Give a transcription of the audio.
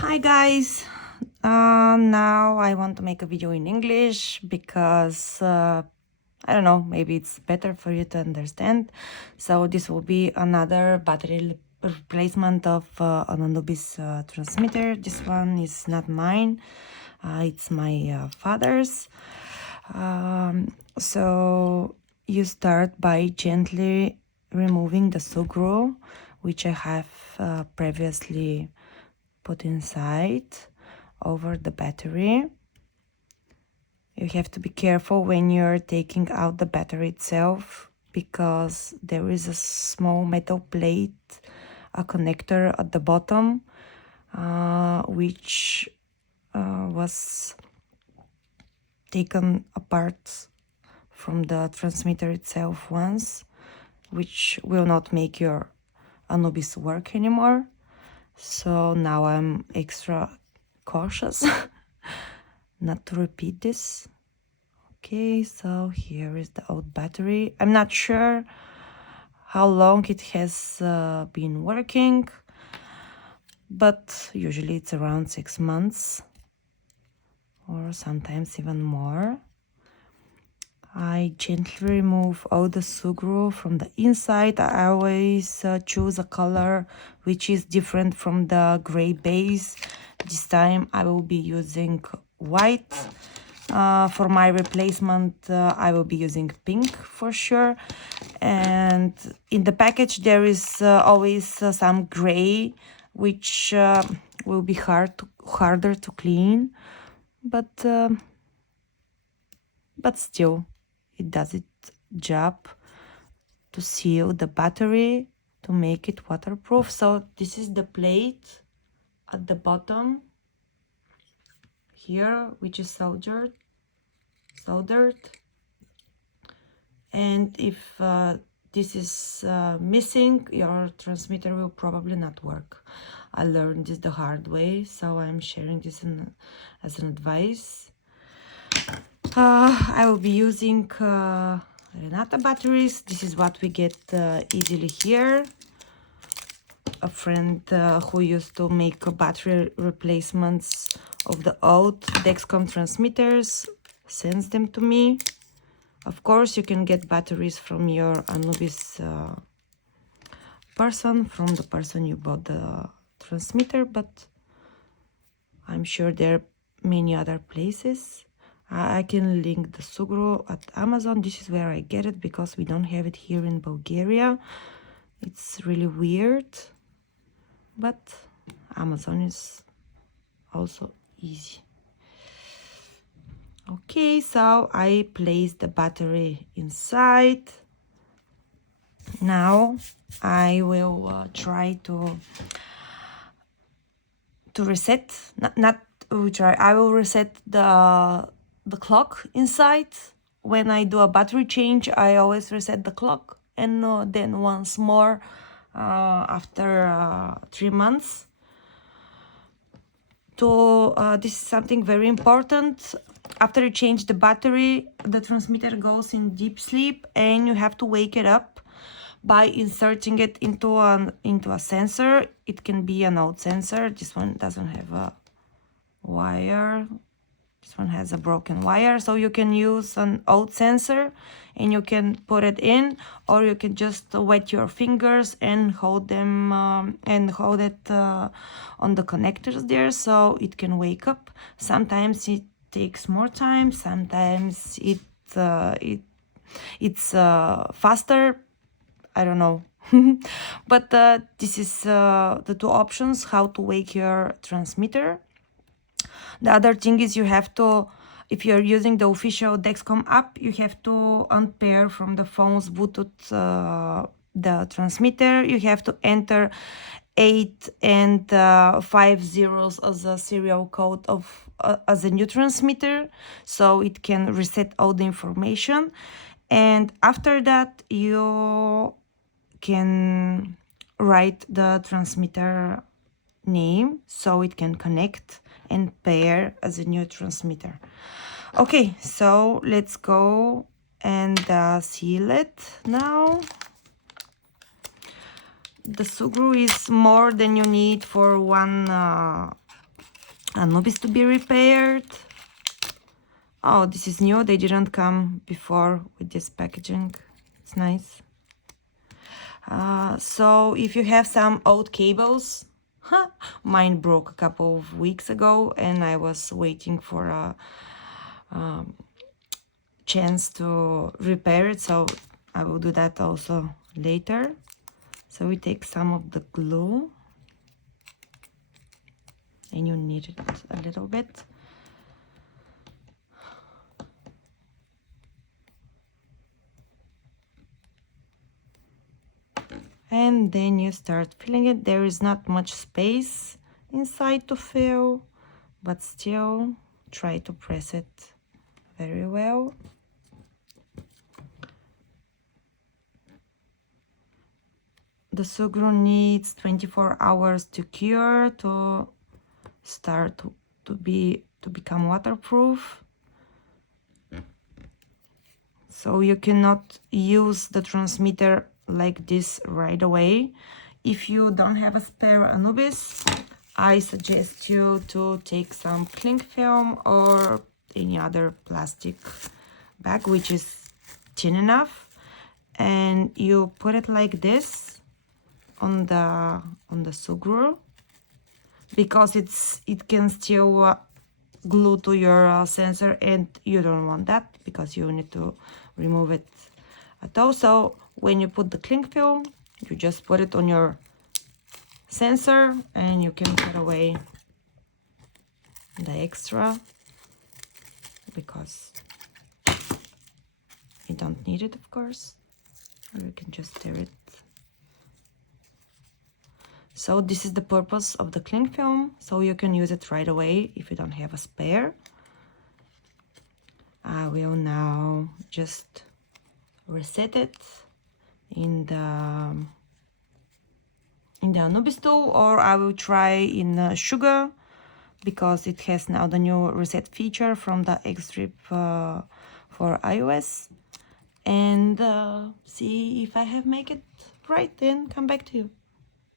Hi guys, now I want to make a video in English because I don't know, maybe it's better for you to understand. So this will be another battery replacement of an Anubis transmitter. This one is not mine, it's my father's. So you start by gently removing the Sugru, which I have previously put inside over the battery. You have to be careful when you're taking out the battery itself because there is a small metal plate, a connector at the bottom, which was taken apart from the transmitter itself once, which will not make your Anubis work anymore. So now I'm extra cautious not to repeat this. Okay, so here is the old battery. I'm not sure how long it has been working, but usually it's around 6 months or sometimes even more. I gently remove all the Sugru from the inside. I always choose a color which is different from the gray base. This time I will be using white. For my replacement, I will be using pink for sure. And in the package there is always some gray, which will be harder to clean, but still it does its job to seal the battery, to make it waterproof. So this is the plate at the bottom here, which is soldered. And if this is missing, your transmitter will probably not work. I learned this the hard way, so I'm sharing this as an advice. I will be using Renata batteries. This is what we get easily here. A friend who used to make battery replacements of the old Dexcom transmitters sends them to me. Of course, you can get batteries from your Anubis person, from the person you bought the transmitter, but I'm sure there are many other places. I can link the Sugru at Amazon. This is where I get it because we don't have it here in Bulgaria. It's really weird, but Amazon is also easy. Okay, so I place the battery inside. Now I will try to reset, I will reset the clock inside. When I do a battery change, I always reset the clock, and then once more after 3 months. This is something very important. After you change the battery, the transmitter goes in deep sleep, and you have to wake it up by inserting it into a sensor. It can be an old sensor. This one doesn't have a wire. This one has a broken wire, so you can use an old sensor and you can put it in, or you can just wet your fingers and hold them and hold it on the connectors there, so it can wake up. Sometimes it takes more time, sometimes it's faster. I don't know. But this is the two options how to wake your transmitter. The other thing is you have to, if you're using the official Dexcom app, you have to unpair from the phone's Bluetooth the transmitter. You have to enter 8 and 5 zeros as a serial code of as a new transmitter, so it can reset all the information. And after that, you can write the transmitter name so it can connect and pair as a new transmitter. Okay, so let's go and seal it now. The Sugru is more than you need for one Anubis to be repaired. Oh, this is new. They didn't come before with this packaging. It's nice. So if you have some old cables, mine broke a couple of weeks ago and I was waiting for a chance to repair it, so I will do that also later. So we take some of the glue and you knead it a little bit. And then you start filling it. There is not much space inside to fill, but still try to press it very well. The Sugru needs 24 hours to cure to start to become waterproof. So you cannot use the transmitter like this right away. If you don't have a spare Anubis, I suggest you to take some cling film or any other plastic bag which is thin enough, and you put it like this on the Sugru, because it can still glue to your sensor, and you don't want that because you need to remove it at all. So when you put the cling film, you just put it on your sensor and you can cut away the extra because you don't need it, of course, or you can just tear it. So this is the purpose of the cling film, so you can use it right away if you don't have a spare. I will now just reset it in the Anubis tool, or I will try in Sugru, because it has now the new reset feature from the X-Drip for iOS, and see if I have make it right, then come back to you.